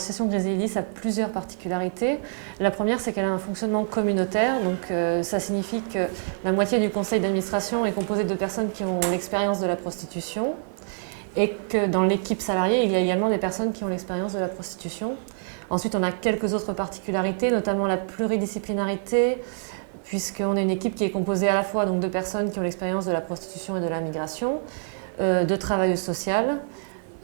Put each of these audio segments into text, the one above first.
L'association Griselidis a plusieurs particularités. La première, c'est qu'elle a un fonctionnement communautaire. Donc, ça signifie que la moitié du conseil d'administration est composée de personnes qui ont l'expérience de la prostitution et que dans l'équipe salariée, il y a également des personnes qui ont l'expérience de la prostitution. Ensuite, on a quelques autres particularités, notamment la pluridisciplinarité, puisqu'on est une équipe qui est composée à la fois donc, de personnes qui ont l'expérience de la prostitution et de la migration, de travailleuses sociales,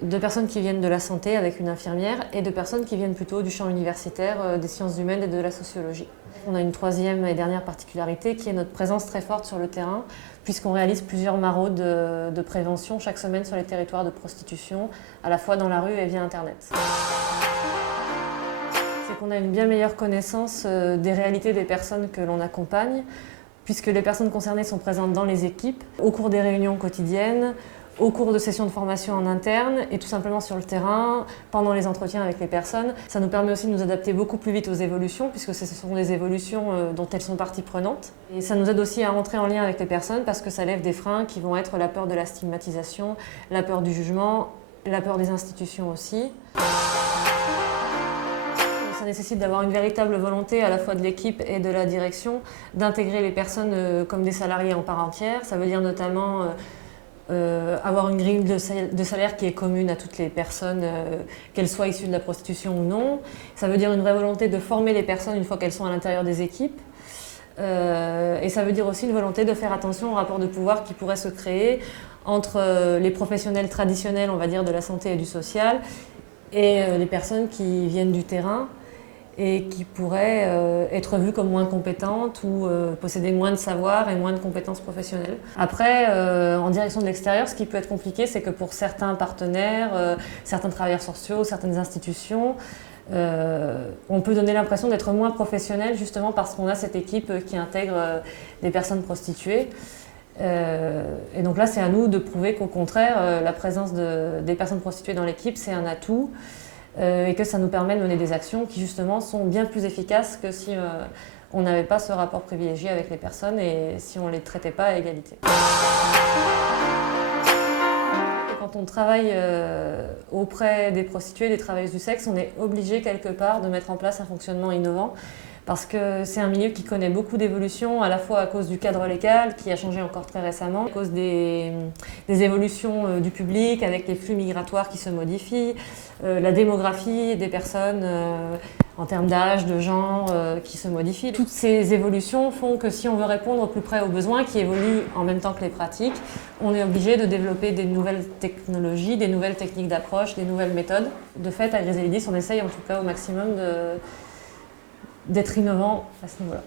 de personnes qui viennent de la santé avec une infirmière et de personnes qui viennent plutôt du champ universitaire, des sciences humaines et de la sociologie. On a une troisième et dernière particularité qui est notre présence très forte sur le terrain, puisqu'on réalise plusieurs maraudes de prévention chaque semaine sur les territoires de prostitution, à la fois dans la rue et via Internet. C'est qu'on a une bien meilleure connaissance des réalités des personnes que l'on accompagne, puisque les personnes concernées sont présentes dans les équipes, au cours des réunions quotidiennes, au cours de sessions de formation en interne et tout simplement sur le terrain, pendant les entretiens avec les personnes. Ça nous permet aussi de nous adapter beaucoup plus vite aux évolutions, puisque ce sont des évolutions dont elles sont partie prenante. Et ça nous aide aussi à entrer en lien avec les personnes, parce que ça lève des freins qui vont être la peur de la stigmatisation, la peur du jugement, la peur des institutions aussi. Ça nécessite d'avoir une véritable volonté à la fois de l'équipe et de la direction d'intégrer les personnes comme des salariés en part entière. Ça veut dire notamment avoir une grille de salaire qui est commune à toutes les personnes, qu'elles soient issues de la prostitution ou non. Ça veut dire une vraie volonté de former les personnes une fois qu'elles sont à l'intérieur des équipes. Et ça veut dire aussi une volonté de faire attention au rapport de pouvoir qui pourrait se créer entre les professionnels traditionnels, on va dire, de la santé et du social, et les personnes qui viennent du terrain et qui pourraient être vues comme moins compétentes ou posséder moins de savoir et moins de compétences professionnelles. Après, en direction de l'extérieur, ce qui peut être compliqué, c'est que pour certains partenaires, certains travailleurs sociaux, certaines institutions, on peut donner l'impression d'être moins professionnel justement parce qu'on a cette équipe qui intègre des personnes prostituées. Et donc là, c'est à nous de prouver qu'au contraire, la présence des personnes prostituées dans l'équipe, c'est un atout. Et que ça nous permet de mener des actions qui justement sont bien plus efficaces que si on n'avait pas ce rapport privilégié avec les personnes et si on ne les traitait pas à égalité. Quand on travaille auprès des prostituées, des travailleuses du sexe, on est obligé quelque part de mettre en place un fonctionnement innovant, parce que c'est un milieu qui connaît beaucoup d'évolutions, à la fois à cause du cadre légal qui a changé encore très récemment, à cause des évolutions du public avec les flux migratoires qui se modifient, la démographie des personnes en termes d'âge, de genre qui se modifient. Toutes ces évolutions font que si on veut répondre au plus près aux besoins qui évoluent en même temps que les pratiques, on est obligé de développer des nouvelles technologies, des nouvelles techniques d'approche, des nouvelles méthodes. De fait, à Griselidis, on essaye en tout cas au maximum d'être innovant à ce niveau-là.